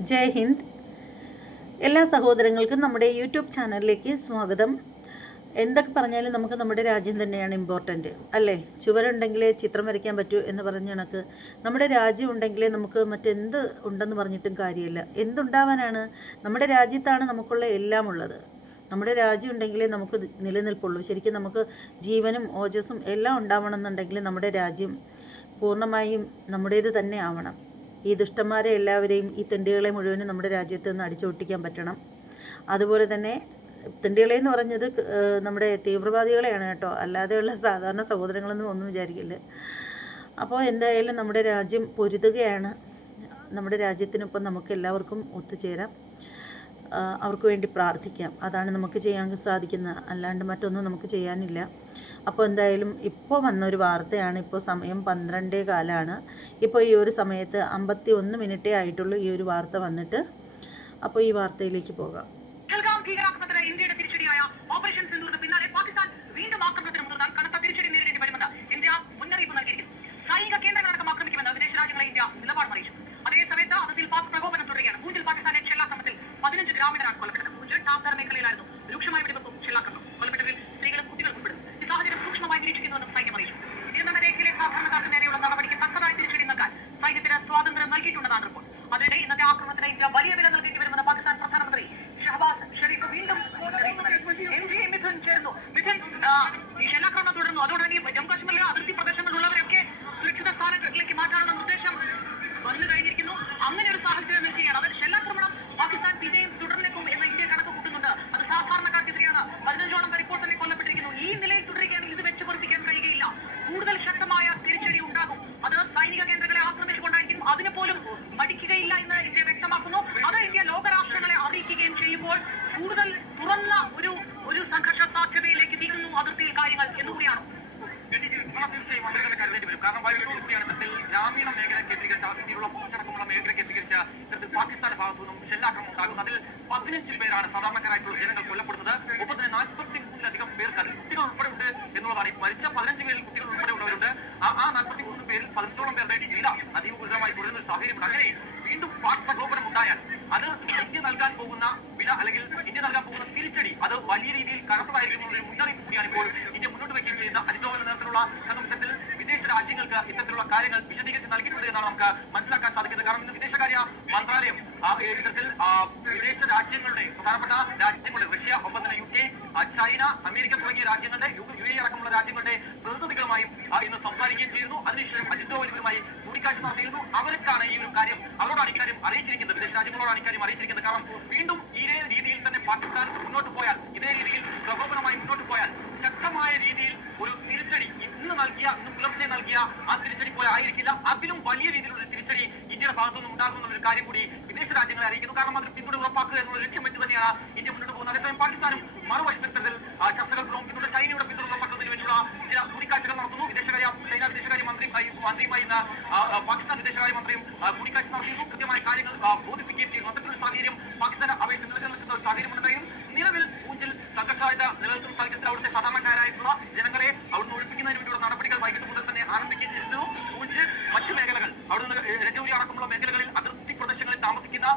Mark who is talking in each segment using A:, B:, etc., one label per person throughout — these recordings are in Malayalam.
A: ജയ് ഹിന്ദ്. എല്ലാ സഹോദരങ്ങൾക്കും നമ്മുടെ യൂട്യൂബ് ചാനലിലേക്ക് സ്വാഗതം. എന്തൊക്കെ പറഞ്ഞാലും നമുക്ക് നമ്മുടെ രാജ്യം തന്നെയാണ് ഇമ്പോർട്ടന്റ് അല്ലേ? ചുവരുണ്ടെങ്കിലേ ചിത്രം വരയ്ക്കാൻ പറ്റൂ എന്ന് പറഞ്ഞ കണക്ക്. നമ്മുടെ രാജ്യം ഉണ്ടെങ്കിലേ നമുക്ക് മറ്റെന്ത് ഉണ്ടെന്ന് പറഞ്ഞിട്ടും കാര്യമില്ല. എന്തുണ്ടാവാനാണ്? നമ്മുടെ രാജ്യത്താണ് നമുക്കുള്ള എല്ലാം ഉള്ളത്. നമ്മുടെ രാജ്യം ഉണ്ടെങ്കിലേ നമുക്ക് നിലനിൽപ്പുള്ളൂ. ശരിക്കും നമുക്ക് ജീവനും ഓജസ്സും എല്ലാം ഉണ്ടാവണമെന്നുണ്ടെങ്കിൽ നമ്മുടെ രാജ്യം പൂർണമായും നമ്മുടേത് തന്നെ ആവണം. ഈ ദുഷ്ടന്മാരെ എല്ലാവരെയും ഈ തെണ്ടികളെ മുഴുവനും നമ്മുടെ രാജ്യത്ത് നിന്ന് അടിച്ചുപൊട്ടിക്കാൻ പറ്റണം. അതുപോലെ തന്നെ തെണ്ടികളെ എന്ന് പറഞ്ഞത് നമ്മുടെ തീവ്രവാദികളെയാണ് കേട്ടോ. അല്ലാതെയുള്ള സാധാരണ സഹോദരങ്ങളൊന്നും ഒന്നും വിചാരിക്കില്ല. അപ്പോൾ എന്തായാലും നമ്മുടെ രാജ്യം പൊരുതുകയാണ്. നമ്മുടെ രാജ്യത്തിനൊപ്പം നമുക്ക് എല്ലാവർക്കും ഒത്തുചേരാം. അവർക്ക് വേണ്ടി പ്രാർത്ഥിക്കാം. അതാണ് നമുക്ക് ചെയ്യാൻ സാധിക്കുന്ന അല്ലാണ്ട് മറ്റൊന്നും നമുക്ക് ചെയ്യാനില്ല. അപ്പോൾ എന്തായാലും ഇപ്പോൾ വന്നൊരു വാർത്തയാണ്. ഇപ്പോൾ സമയം പന്ത്രണ്ടേ കാലാണ്. ഇപ്പോൾ ഈ ഒരു സമയത്ത് അമ്പത്തി ഒന്ന് മിനിറ്റേ ആയിട്ടുള്ളൂ ഈ ഒരു വാർത്ത വന്നിട്ട്. അപ്പോൾ ഈ വാർത്തയിലേക്ക് പോകാം
B: പഹൽഗാം ഭീകരാക്രമണത്തിന് ഇന്ത്യയുടെ തിരിച്ചടിയായ ഓപ്പറേഷൻ സിന്ദൂറിന് പിന്നാലെ പാകിസ്ഥാൻ വീണ്ടും ആക്രമണത്തിന് മുതിർന്നാൽ കനത്ത തിരിച്ചടി നേരിടേണ്ടി വരുമെന്ന് ഇന്ത്യ മുന്നറിയിപ്പ് നൽകിയിരിക്കുന്നു സൈനിക കേന്ദ്രങ്ങളടക്കം ആക്രമിക്കുമെന്ന് വിദേശ രാജ്യങ്ങളെ ഇന്ത്യ നിലപാട് അറിയിച്ചു അതേസമയത്ത് അതിർത്തിയിൽ പാക് പ്രകോപനം തുടരുകയാണ് പൂഞ്ചിൽ പാകിസ്ഥാന്റെ ഷെല്ലാക്രമണത്തിൽ പതിനഞ്ച് ഗ്രാമീണരാണ് കൊല്ലപ്പെട്ടത് പൂഞ്ചിൽ ടാങ്കർ മേഖലയിലായിരുന്നു രൂക്ഷമായ വെടിവെപ്പും ഷെല്ലാക്രമണം കൊല്ലപ്പെട്ടവരിൽ സ്ത്രീകളും കുട്ടികളും ഉൾപ്പെടും ഈ സാഹചര്യം സൂക്ഷ്മമായി നിരീക്ഷിക്കുന്നുവെന്നും സൈന്യം അറിയിച്ചു നിയന്ത്രണ രേഖയിലെ സാധാരണക്കാർക്ക് നേരെയുള്ള നടപടിക്ക് തക്കതായ തിരിച്ചടി നൽകാൻ സൈന്യത്തിന് സ്വാതന്ത്ര്യം നൽകിയിട്ടുണ്ടെന്നാണ് റിപ്പോർട്ട് അതിനിടെ ഇന്നത്തെ ആക്രമണത്തിന് ഇന്ത്യ വലിയ വില നൽകേണ്ടി വരുമെന്ന് പാകിസ്ഥാൻ പ്രധാനമന്ത്രി ഷഹബാസ് ഷെരീഫ് വീണ്ടും മുന്നറിയിപ്പ് നൽകി. എം ജി മിഥുൻ ചേർന്നു മിഥുൻ ആ, ഈ ഷെല്ലാക്രമണം തുടർന്നു അതോടെ തന്നെ ഈ ജമ്മു കാശ്മീരിലെ അതിർത്തി പ്രദേശങ്ങളിലുള്ളവരൊക്കെ സുരക്ഷിത സ്ഥാനങ്ങളിലേക്ക് മാറ്റാനുള്ള നിർദ്ദേശം വന്നു കഴിഞ്ഞിരിക്കുന്നു അങ്ങനെ ഒരു സാഹചര്യം നിൽക്കുകയാണ് അത് ഷെല്ലാക്രമണം പാകിസ്ഥാൻ പിന്നെയും തുടർന്നേക്കും എന്ന് ഇന്ത്യ കണക്ക് കൂട്ടുന്നുണ്ട് അത് സാധാരണക്കാർക്കെതിരെയാണ് പതിനഞ്ചോളം പേർ ഇപ്പോൾ തന്നെ കൊല്ലപ്പെട്ടിരിക്കുന്നു ഈ നിലയിൽ തുടരുകയാണെങ്കിൽ ഇത് വെച്ച് പൊറപ്പിക്കാൻ കഴിയുകയില്ല കൂടുതൽ ശക്തമായ തിരിച്ചടി ഉണ്ടാകും അത് സൈനിക കേന്ദ്രങ്ങളെ ആക്രമിച്ചുകൊണ്ടായിരിക്കും അതിന് പോലും മടിക്കുകയില്ല എന്ന് ഇന്ത്യ വ്യക്തമാക്കുന്നു അത് ഇന്ത്യ ലോകരാഷ്ട്രങ്ങളെ അറിയിക്കുകയും ചെയ്യുമ്പോൾ കൂടുതൽ തുറന്ന ഒരു ഒരു സംഘർഷ സാധ്യതയിലേക്ക് നീങ്ങുന്നു അതിർത്തിയിൽ കാര്യങ്ങൾ എന്നുകൂടിയാണ്
C: എനിക്ക് നമ്മൾ തീർച്ചയായും അങ്ങനെ തന്നെ കരുതേണ്ടി വരും കാരണം വൈകിട്ടോടുകൂടിയാണ് ഇത്തരത്തിൽ ഗ്രാമീണ മേഖല കേന്ദ്രീകരിച്ച അതിർത്തിയിലുള്ള പൂച്ചടക്കമുള്ള മേഖല കേന്ദ്രീകരിച്ച ഇത്തരത്തിൽ പാകിസ്ഥാന്റെ ഭാഗത്തു നിന്നും ഷെല്ലാക്രമണം ഉണ്ടാകുന്നു അതിൽ പതിനഞ്ച് പേരാണ് സാധാരണക്കാരായിട്ടുള്ള ജനങ്ങൾ കൊല്ലപ്പെടുന്നത്. ഒപ്പം തന്നെ നാൽപ്പത്തി മൂന്നിലധികം പേർക്ക് അതിൽ കുട്ടികൾ ഉൾപ്പെടെ ഉണ്ട് എന്നുള്ളതാണ് ഈ മരിച്ച പതിനഞ്ച് പേരിൽ കുട്ടികൾ ഉൾപ്പെടെ ഉള്ളവരുണ്ട്. ആ ആ നാൽപ്പത്തി മൂന്ന് പേരിൽ പതിനഞ്ചോളം പേരുടെ നില അതീവ ഗുരുതരമായി തുടരുന്ന ഒരു സാഹചര്യമുണ്ട് അങ്ങനെ വീണ്ടും പാട്ട് പ്രകോപനം ഉണ്ടായാൽ അത് ഇന്ത്യ നൽകാൻ പോകുന്ന വില അല്ലെങ്കിൽ ഇന്ത്യ നൽകാൻ പോകുന്ന തിരിച്ചടി അത് വലിയ രീതിയിൽ കനത്തതായിരിക്കും ഒരു മുന്നറിയിപ്പ് കൂടിയാണ് ഇപ്പോൾ ഇന്ത്യ മുന്നോട്ട് വയ്ക്കുകയും ചെയ്യുന്ന അജിത് ഡോവലിന്റെ സംഗമത്തിൽ സംഘം വിദേശ രാജ്യങ്ങൾക്ക് ഇത്തരത്തിലുള്ള കാര്യങ്ങൾ വിശദീകരിച്ച് നൽകിയിട്ടുണ്ട് എന്നാണ് നമുക്ക് മനസ്സിലാക്കാൻ സാധിക്കുന്നത്. കാരണം ഇന്ന് വിദേശകാര്യ മന്ത്രാലയം ആ, വിദേശ രാജ്യങ്ങളുടെ പ്രധാനപ്പെട്ട രാജ്യങ്ങളുടെ റഷ്യ ഒപ്പം തന്നെ യു കെ ചൈന അമേരിക്ക തുടങ്ങിയ രാജ്യങ്ങളുടെ യു എ അടക്കമുള്ള രാജ്യങ്ങളുടെ പ്രതിനിധികളുമായും ഇന്ന് സംസാരിക്കുകയും ചെയ്യുന്നു. അതിനുശേഷം അജിത് ഡോവലുമായി കൂടിക്കാഴ്ച നടത്തിയിരുന്നു. അവർക്കാണ് ഈ ഒരു കാര്യം അവരോടാണ് ഇക്കാര്യം അറിയിച്ചിരിക്കുന്നത്. വിദേശ രാജ്യങ്ങളോടാണ് ഇക്കാര്യം അറിയിച്ചിരിക്കുന്നത്. കാരണം വീണ്ടും ഇതേ രീതിയിൽ തന്നെ പാകിസ്ഥാൻ മുന്നോട്ട് പോയാൽ ഇതേ രീതിയിൽ പ്രകോപനമായി മുന്നോട്ട് പോയാൽ ശക്തമായ രീതിയിൽ നൽകിയ പുലർച്ചെ നൽകിയ ആ തിരിച്ചടി പോലെ ആയിരിക്കില്ല. അതിലും വലിയ രീതിയിലുള്ള തിരിച്ചടി ഇന്ത്യയുടെ ഭാഗത്തു നിന്ന് ഉണ്ടാകുന്ന ഒരു കാര്യം കൂടി വിദേശ രാജ്യങ്ങളെ അറിയിക്കുന്നു. കാരണം അതിന് പിന്തുണ ഉറപ്പാക്കുക എന്നുള്ള ലക്ഷ്യം വെച്ച് തന്നെയാണ് ഇന്ത്യ മുന്നോട്ട് പോകുന്നത്. അതേസമയം പാകിസ്ഥാനും മറുവശത്തിൽ ആ, ചർച്ചകൾ പുറംപിന്നുള്ള ചൈനയുടെ പിന്തുണ ഉറപ്പാക്കുന്നതിന് വേണ്ടിയുള്ള ചില കൂടിക്കാഴ്ചകൾ നടത്തുന്നു. വിദേശകാര്യ ചൈന വിദേശകാര്യ മന്ത്രി മന്ത്രിയുമായി ഇന്ന് പാകിസ്ഥാൻ വിദേശകാര്യ മന്ത്രിയും കൂടിക്കാഴ്ച നടത്തിയിരുന്നു കൃത്യമായ കാര്യങ്ങൾ ബോധിപ്പിക്കുകയും ചെയ്യുന്നു. അത്തരത്തിലൊരു സാഹചര്യം പാകിസ്ഥാന് അപേക്ഷ നിലനിൽക്കുന്ന ഒരു സാഹചര്യം ഉണ്ടായിരുന്നു നിലവിൽ പൂഞ്ചിൽ സംഘർഷമായിട്ട് നിലനിൽക്കുന്ന സാഹചര്യത്തിൽ അവിടുത്തെ സാധാരണക്കാരായിട്ടുള്ള ജനങ്ങളെ അവിടുന്ന് ഒഴിപ്പിക്കുന്നതിന് വേണ്ടിയുള്ള നടപടികൾ വൈകിട്ട് മുതൽ തന്നെ ആരംഭിക്കുന്നു പൂഞ്ച് മറ്റു മേഖലകൾ അവിടുന്ന് രജൌരി അടക്കമുള്ള മേഖലകളിൽ അതിർത്തി പ്രദേശങ്ങളിൽ താമസിക്കുന്ന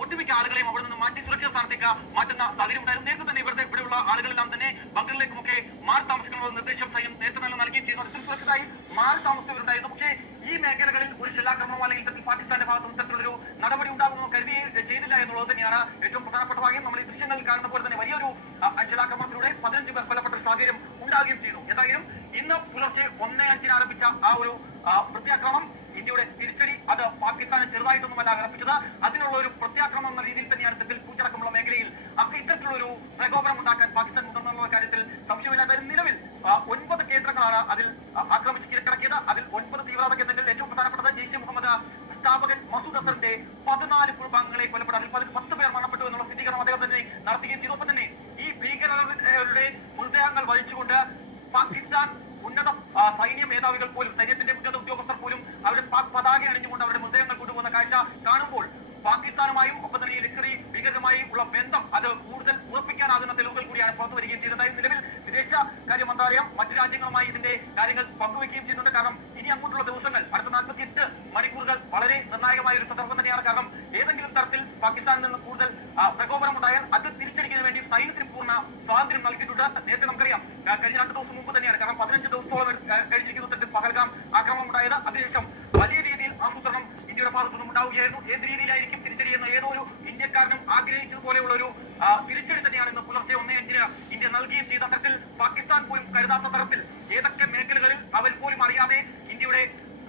C: ഒട്ടുമിക്ക ആളുകളെയും അവിടെ നിന്ന് മാറ്റി സുരക്ഷിത സ്ഥാനത്തേക്ക് മാറ്റുന്ന സാഹചര്യം ഉണ്ടായിരുന്നു. നേരത്തെ തന്നെ ഇവിടുത്തെ ഇവിടെയുള്ള ആളുകളെല്ലാം തന്നെ ബംഗറിലേക്കുമൊക്കെ മാറി താമസിക്കണമെന്ന നിർദ്ദേശം സൈന്യം നേരത്തെ തന്നെ നൽകുകയും ചെയ്യുന്നു സുരക്ഷിതമായി മാറി താമസിച്ചവരുണ്ടായിരുന്നു. പക്ഷേ ഈ മേഖലകളിൽ ഒരു ഷെല്ലാക്രമണമോ അല്ലെങ്കിൽ പാകിസ്ഥാന്റെ ഭാഗത്തും ഇത്തരത്തിലൊരു നടപടി ഉണ്ടാകുമെന്ന് കരുതി ചെയ്തില്ല എന്നുള്ളത് തന്നെയാണ് ഏറ്റവും പ്രധാനപ്പെട്ട ഭാഗ്യം. നമ്മൾ ഈ ദൃശ്യങ്ങളിൽ കാണുന്ന പോലെ തന്നെ വലിയൊരു അച്ചലാക്രമണത്തിലൂടെ പതിനഞ്ച് പേർ കൊല്ലപ്പെട്ട സാഹചര്യം ഉണ്ടാകുകയും ചെയ്തു. എന്തായാലും ഇന്ന് പുലർച്ചെ ഒന്നേ അഞ്ചിന് ആരംഭിച്ച ആ ഒരു പ്രത്യാക്രമണം ഇന്ത്യയുടെ തിരിച്ചടി അത് പാകിസ്ഥാനെ ചെറുതായിട്ടൊന്നുമല്ല ആരംഭിച്ചത്. അതിനുള്ള ഒരു പ്രത്യാക്രമണം എന്ന രീതിയിൽ തന്നെയാണ് തെക്കിൽ പൂച്ചടക്കമുള്ള മേഖലയിൽ അപ്പോൾ ഇത്തരത്തിലുള്ള ഒരു പ്രകോപനം ഉണ്ടാക്കാൻ പാകിസ്ഥാൻ മുതിർന്നുള്ള കാര്യത്തിൽ സംശയമില്ല എന്തായാലും നിലവിൽ ആ, ഒൻപത് കേന്ദ്രങ്ങളാണ് അതിൽ ആ, ആക്രമിച്ച് കീഴടക്കിയത് അതിൽ ഒൻപത് തീവ്രവാദ കേന്ദ്രങ്ങളിൽ ഏറ്റവും പ്രധാനപ്പെട്ടത് ജെയ്ഷെ മുഹമ്മദ് സ്ഥാപകൻ മസൂദ് അസറിന്റെ പതിനാല് കുടുംബാംഗങ്ങളെ കൊല്ലപ്പെട്ടു അതിൽ പതി- പത്ത് പേർ മരണപ്പെട്ടു എന്നുള്ള സ്ഥിരീകരണം അദ്ദേഹം തന്നെ നടത്തുകയും ചെയ്തു ഒപ്പം തന്നെ ഈ ഭീകരരുടെ മൃതദേഹങ്ങൾ വഹിച്ചുകൊണ്ട് പാകിസ്ഥാൻ ഉന്നത സൈന്യ മേധാവികൾ പോലും സൈന്യത്തിന്റെ ഉന്നത ഉദ്യോഗസ്ഥർ പോലും അവരുടെ പാക് പതാക അണിഞ്ഞുകൊണ്ട് അവരുടെ മൃതദേഹങ്ങൾ കൊണ്ടുപോകുന്ന കാഴ്ച കാണുമ്പോൾ പാകിസ്ഥാനുമായും ഒപ്പം തന്നെ ഈ ലഷ്കറി ഭീകരരുമായും ഉള്ള ബന്ധം അത് കൂടുതൽ ഉറപ്പിക്കാനാകുന്ന തെളിവുകൾ കൂടിയാണ് പുറത്തു വരികയും ചെയ്തതായി നിലവിൽ വിദേശ കാര്യ മന്ത്രാലയം മറ്റു രാജ്യങ്ങളുമായി ഇതിന്റെ കാര്യങ്ങൾ പങ്കുവെക്കുകയും ചെയ്യുന്നുണ്ട് കാരണം ഇനി അങ്ങോട്ടുള്ള ദിവസങ്ങൾ അടുത്ത നാൽപ്പത്തി എട്ട് മണിക്കൂറുകൾ വളരെ നിർണായകമായ ഒരു സന്ദർഭം തന്നെയാണ്. കാരണം ഏതെങ്കിലും തരത്തിൽ പാകിസ്ഥാനിൽ നിന്ന് കൂടുതൽ പ്രകോപനം ഉണ്ടായാൽ അത് തിരിച്ചടിക്കുന്നതിന് വേണ്ടി സൈന്യത്തിന് പൂർണ സ്വാതന്ത്ര്യം നൽകിയിട്ടുണ്ട്. നേരത്തെ നമുക്കറിയാം കഴിഞ്ഞ രണ്ട് ദിവസം മുമ്പ് തന്നെയാണ്. കാരണം പതിനഞ്ച് ദിവസത്തോളം കഴിഞ്ഞിരിക്കുന്ന തരത്തിൽ പഹൽഗാം ആക്രമണം ഉണ്ടായത്. അതിനുശേഷം വലിയ രീതിയിൽ ആസൂത്രണം ഇന്ത്യയുടെ ഭാഗത്തു നിന്നും ഉണ്ടാവുകയായിരുന്നു. ഏത് രീതിയിലായിരിക്കും തിരിച്ചടിയെന്ന് ഏതോ ഒരു ഇന്ത്യക്കാരനും ആഗ്രഹിച്ചതുപോലെയുള്ള ഒരു തിരിച്ചടി തന്നെയാണ് ഇന്ന് പുലർച്ചെ ഒന്നേ അഞ്ചിന് ഇന്ത്യ നൽകുകയും ചെയ്ത തരത്തിൽ പാകിസ്ഥാൻ കരുതാത്ത തരത്തിൽ ഏതൊക്കെ മേഖലകളിൽ അവർ പോലും അറിയാതെ ഇന്ത്യയുടെ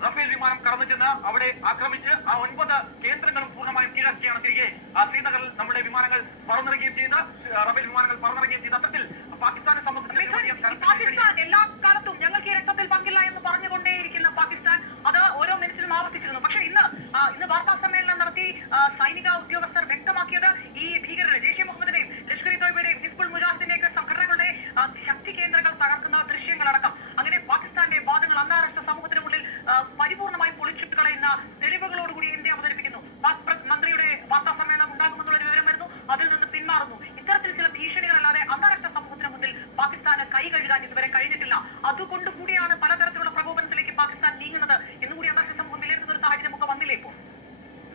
C: റഫേൽ വിമാനം കടന്നു ചെന്ന് അവിടെ ആക്രമിച്ച് ആ ഒൻപത് കേന്ദ്രങ്ങളും പൂർണമായും കീഴടക്കിയാണ് തിരികെ ആ ശ്രീനഗറിൽ നമ്മുടെ വിമാനങ്ങൾ പറന്നിറങ്ങുകയും ചെയ്ത റഫേൽ വിമാനങ്ങൾ പറന്നിറങ്ങുകയും ചെയ്ത. അത്തരത്തിൽ പാകിസ്ഥാനെ സംബന്ധിച്ച്
B: എല്ലാ കാലത്തും ഞങ്ങൾക്ക് ഈ രക്തത്തിൽ പങ്കില്ല എന്ന് പറഞ്ഞുകൊണ്ടേയിരിക്കുന്ന പാകിസ്ഥാൻ അത് ഓരോ മിനിറ്റിലും ആവർത്തിച്ചിരുന്നു. പക്ഷേ ഇന്ന് ഇന്ന് വാർത്താ സമ്മേളനം നടത്തി സൈനിക ഉദ്യോഗസ്ഥർ വ്യക്തമാക്കിയത് ഈ ഭീകരരുടെ ജെയ്ഷെ മുഹമ്മദിന്റെയും ലഷ്കർ ഇ തോയ്ബയുടെയും ഹിസ്ബുൾ മുജാഹിദിന്റെയൊക്കെ സംഘടനകളുടെ ആ, ശക്തി കേന്ദ്രങ്ങൾ തകർക്കുന്ന ദൃശ്യങ്ങളടക്കം അങ്ങനെ പാകിസ്ഥാന്റെ വാദങ്ങൾ അന്താരാഷ്ട്ര സമൂഹത്തിന് മുന്നിൽ ആ, പരിപൂർണമായി പൊളിച്ചിട്ട് കളയുന്ന തെളിവുകളോടുകൂടി ഇന്ത്യ അവതരിപ്പിക്കുന്നു പാക് പ്ര- മന്ത്രിയുടെ വാർത്താ സമ്മേളനം ഉണ്ടാകുമെന്നുള്ള ഒരു വിവരം വരുന്നു അതിൽ നിന്ന് പിന്മാറുന്നു ഇത്തരത്തിൽ ചില ഭീഷണികളല്ലാതെ അന്താരാഷ്ട്ര സമൂഹത്തിന് മുന്നിൽ പാകിസ്ഥാന് കൈ കഴുകാൻ ഇതുവരെ കഴിഞ്ഞിട്ടില്ല അതുകൊണ്ട് കൂടിയാണ് പലതരത്തിലുള്ള പ്രകോപനത്തിലേക്ക് പാകിസ്ഥാൻ നീങ്ങുന്നത് എന്നുകൂടി അന്താരാഷ്ട്ര സമൂഹം വിലയിരുത്തുന്ന ഒരു സാഹചര്യം ഒക്കെ വന്നില്ലേ ഇപ്പോൾ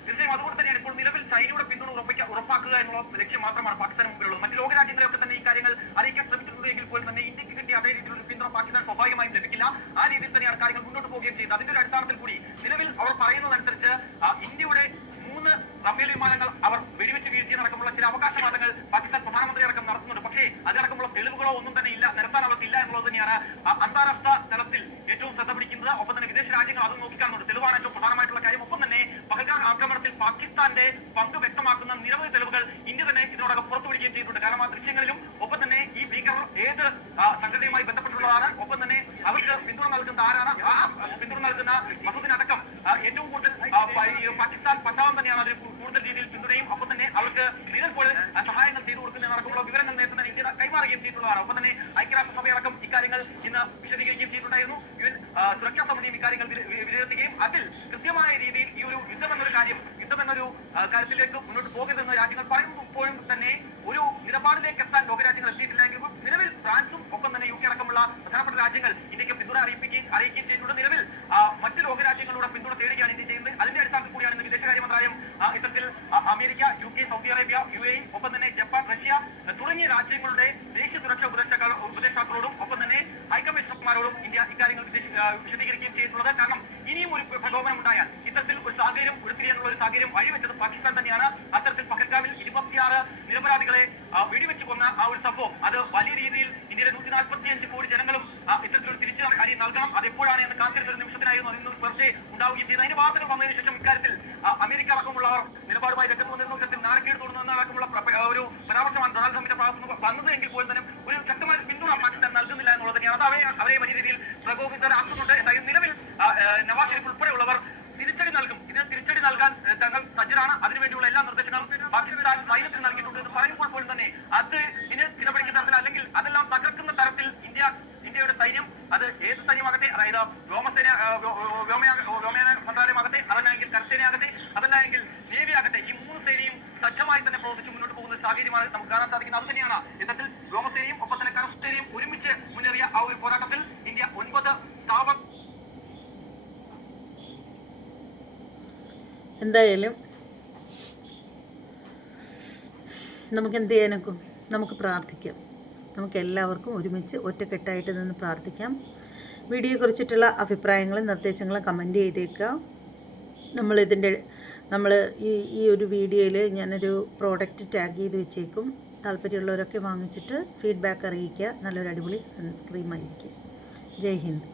C: തീർച്ചയായും അതുകൊണ്ട് തന്നെയാണ് ഇപ്പോൾ നിലവിൽ ചൈനയുടെ പിന്തുണ ഉറപ്പിക്ക ഉറപ്പാക്കുക എന്നുള്ള ലക്ഷ്യം മുമ്പിലുള്ളത് മറ്റ് ലോക രാജ്യങ്ങളെയൊക്കെ തന്നെ ഈ കാര്യങ്ങൾ അറിയിക്കാൻ ശ്രമിച്ചിട്ടുണ്ടെങ്കിൽ പോലും തന്നെ ഇന്ത്യയ്ക്ക് കിട്ടിയ അതേ രീതിയിലുള്ള പിന്തുണ പാകിസ്ഥാൻ സ്വാഭാവികമായും ലഭിക്കില്ല. ആ രീതിയിൽ തന്നെയാണ് കാര്യങ്ങൾ മുന്നോട്ട് പോവുകയും ചെയ്യുന്നത് അതിന്റെ ഒരു അടിസ്ഥാനത്തിൽ കൂടി നിലവിൽ അവർ പറയുന്നതനുസരിച്ച് ഇന്ത്യയുടെ മൂന്ന് റഫേൽ വിമാനങ്ങൾ അവർ വെടിവെച്ച് വീഴ്ത്തിയതടക്കമുള്ള ചില അവകാശവാദങ്ങൾ പാകിസ്ഥാൻ പ്രധാനമന്ത്രി അടക്കം നടത്തുന്നുണ്ട്. പക്ഷേ അതിനടക്കമുള്ള തെളിവുകളോ ഒന്നും തന്നെ ഇല്ല. നിരത്താൻ അവർക്കില്ല എന്നുള്ളത് തന്നെയാണ് അന്താരാഷ്ട്ര തലത്തിൽ ഏറ്റവും ശ്രദ്ധ പിടിക്കുന്നത്. ഒപ്പം തന്നെ വിദേശ രാജ്യങ്ങൾ അത് നോക്കിക്കാണുന്നുണ്ട് തെളിവാണ് ഏറ്റവും പ്രധാനമായിട്ടുള്ള കാര്യം ഒപ്പം തന്നെ പഹൽഗാം ആക്രമണത്തിൽ പാകിസ്ഥാന്റെ പങ്ക് വ്യക്തമാക്കുന്ന നിരവധി തെളിവുകൾ ഇന്ത്യ തന്നെ ഇതിനോടകം പുറത്തുവിടുകയും ചെയ്തിട്ടുണ്ട്. കാരണം ആ ദൃശ്യങ്ങളിലും ഒപ്പം തന്നെ ഈ ഭീകരർ ഏത് സംഘടനയുമായി ബന്ധപ്പെട്ടുള്ളതാണ് ഒപ്പം തന്നെ അവർക്ക് പിന്തുണ നൽകുന്ന ആരാണ്? ആ പിന്തുണ നൽകുന്ന മസൂദിനടക്കം. ഏറ്റവും കൂടുതൽ പാകിസ്ഥാൻ പട്ടാളം തന്നെയാണ് അതിൽ കൂടുതൽ രീതിയിൽ പിന്തുണയും. ഒപ്പം തന്നെ അവർക്ക് പോലെ സഹായങ്ങൾ ചെയ്തു കൊടുക്കുന്ന കൊടുക്കുന്നതിനടക്കമുള്ള വിവരങ്ങൾ നേരത്തെ തന്നെ ഇന്ത്യ കൈമാറുകയും ചെയ്തിട്ടുള്ളതാണ്. ഒപ്പം തന്നെ ഐക്യരാഷ്ട്രസഭയടക്കം ഇക്കാര്യങ്ങൾ ഇന്ന് വിശദീകരിക്കുകയും ചെയ്തിട്ടുണ്ടായിരുന്നു. യു സുരക്ഷാ സമിതിയും ഇക്കാര്യങ്ങൾ വിലയിരുത്തുകയും അതിൽ കൃത്യമായ രീതിയിൽ ഈ ഒരു യുദ്ധം എന്നൊരു കാര്യം എന്നൊരു കാര്യത്തിലേക്ക് മുന്നോട്ട് പോകരുതെന്ന് രാജ്യങ്ങൾ പറയുമ്പോഴും തന്നെ ഒരു നിലപാടിലേക്ക് എത്താൻ ലോകരാജ്യങ്ങൾ എത്തിയിട്ടില്ലെങ്കിൽ നിലവിൽ ഫ്രാൻസും ഒപ്പം തന്നെ യു കെ അടക്കമുള്ള പ്രധാനപ്പെട്ട രാജ്യങ്ങൾ ഇന്ത്യയ്ക്ക് പിന്തുണ അറിയിപ്പിക്കുകയും അറിയിക്കുകയും ചെയ്തിട്ടുണ്ട് നിലവിൽ മറ്റു ലോകരാജ്യങ്ങളുടെ പിന്തുണ തേടുകയാണ് ഇന്ത്യ ചെയ്യുന്നത്. അതിന്റെ അടിസ്ഥാനത്തിൽ കൂടിയാണ് ഇന്ന് വിദേശകാര്യ മന്ത്രാലയം ഇത്തരത്തിൽ America U K Saudi Arabia U A ഒപ്പം തന്നെ ജപ്പാൻ റഷ്യ തുടങ്ങിയ രാജ്യങ്ങളുടെ ദേശീയ സുരക്ഷാ ഉപദേഷ്ടാക്കൾ ഉപദേഷ്ടാക്കളോടും ഒപ്പം തന്നെ ഹൈക്കമ്മീഷണർമാരോടും ഇന്ത്യ ഇക്കാര്യങ്ങൾ വിശദീകരിക്കുകയും ചെയ്തിട്ടുള്ളത്. കാരണം ഇനിയും ഒരു പ്രകോപനം ഉണ്ടായാൽ ഇത്തരത്തിൽ ഒരു സാഹചര്യം ഉരുത്തിരിയാനുള്ള ഒരു സാഹചര്യം വഴിവെച്ചത് പാകിസ്ഥാൻ തന്നെയാണ്. അത്തരത്തിൽ പഹൽഗാമിൽ ഇരുപത്തിയാറ് നിരപരാധികളെ വെടിവെച്ചു കൊന്ന ആ ഒരു സംഭവം. അത് വലിയ രീതിയിൽ ഇന്ത്യയിലെ നൂറ്റി നാൽപ്പത്തി അഞ്ച് കോടി ജനങ്ങളും ഇത്തരത്തിലൊരു തിരിച്ചു കാര്യം നൽകണം. അത് എപ്പോഴാണ് എന്ന് കാത്തിരുന്ന നിമിഷത്തിനായിരുന്നു ഇന്ന് പുലർച്ചെ ഉണ്ടാവുകയും ചെയ്തത്. അതിന്റെ വാർത്തകൾ വന്നതിന് ശേഷം ഇക്കാര്യത്തിൽ അമേരിക്ക അടക്കമുള്ളവർ നിലപാടുമായി രംഗത്ത് വന്നിരുന്ന. ഇത്തരത്തിൽ നാണക്കേട് തോന്നുന്ന അടക്കമുള്ള പ്ര- പ്ര- ഒരു പരാമർശമാണ് ഡൊണാൾഡ് ട്രംപിന്റെ ഭാഗത്തുനിന്ന് വന്നത്. എങ്കിൽ പോലും തന്നെ ഒരു ശക്തമായ പിന്തുണ പാകിസ്ഥാൻ നൽകുന്നില്ല എന്നുള്ളത് തന്നെയാണ്. അത് അവരെ അവരെ വലിയ രീതിയിൽ പ്രകോപിതരാക്കുന്നുണ്ട് എന്തായാലും നിലവിൽ ആ, ആ, നവാസ് ഷെരീഫ് ഉൾപ്പെടെയുള്ളവർ തിരിച്ചടി നൽകും ഇതിന് തിരിച്ചടി നൽകാൻ ഏഹ്, തങ്ങൾ സജ്ജരാണ് അതിനുവേണ്ടിയുള്ള എല്ലാ നിർദ്ദേശങ്ങളും പാകിസ്ഥാൻ സൈന്യത്തിന് നൽകിയിട്ടുണ്ട് എന്ന് പറയുമ്പോൾ പോലും തന്നെ അത് ഇതിന് കിടപിടിക്കുന്ന തരത്തിൽ അല്ലെങ്കിൽ അതെല്ലാം തകർക്കുന്ന തരത്തിൽ ഇന്ത്യ ഇന്ത്യയുടെ സൈന്യം അത് ഏത് സൈന്യമാകട്ടെ അതായത് വ്യോമസേന വ്യോമയാന മന്ത്രാലയമാകട്ടെ അതല്ലെങ്കിൽ കരസേനയാകട്ടെ അതല്ല എങ്കിൽ നേവി ആകട്ടെ ഈ മൂന്ന് സേനയും സജ്ജമായി തന്നെ പ്രവർത്തിച്ച് മുന്നോട്ട് പോകുന്ന സാഹചര്യമാണ് നമുക്ക് കാണാൻ സാധിക്കുന്നത്. അത് തന്നെയാണ് ഇത്തരത്തിൽ വ്യോമസേനയും ഒപ്പം തന്നെ കരസേനയും ഒരുമിച്ച് മുന്നേറിയ ആ ഒരു പോരാട്ടത്തിൽ ഇന്ത്യ ഒൻപത് താവ
A: എന്തായാലും നമുക്ക് എന്ത് ചെയ്യാനൊക്കും നമുക്ക് പ്രാർത്ഥിക്കാം. നമുക്ക് എല്ലാവർക്കും ഒരുമിച്ച് ഒറ്റക്കെട്ടായിട്ട് നിന്ന് പ്രാർത്ഥിക്കാം. വീഡിയോയെക്കുറിച്ചിട്ടുള്ള അഭിപ്രായങ്ങളും നിർദ്ദേശങ്ങളും കമന്റ് ചെയ്തേക്കുക. നമ്മളിതിന്റെ നമ്മൾ ഈ ഈ ഒരു വീഡിയോയിൽ ഞാനൊരു പ്രോഡക്റ്റ് ടാഗ് ചെയ്ത് വെച്ചേക്കും. താല്പര്യമുള്ളവരൊക്കെ വാങ്ങിച്ചിട്ട് ഫീഡ്ബാക്ക് അറിയിക്കുക. നല്ലൊരു അടിപൊളി സൺസ്ക്രീം ആയിരിക്കും ജയ് ഹിന്ദ്.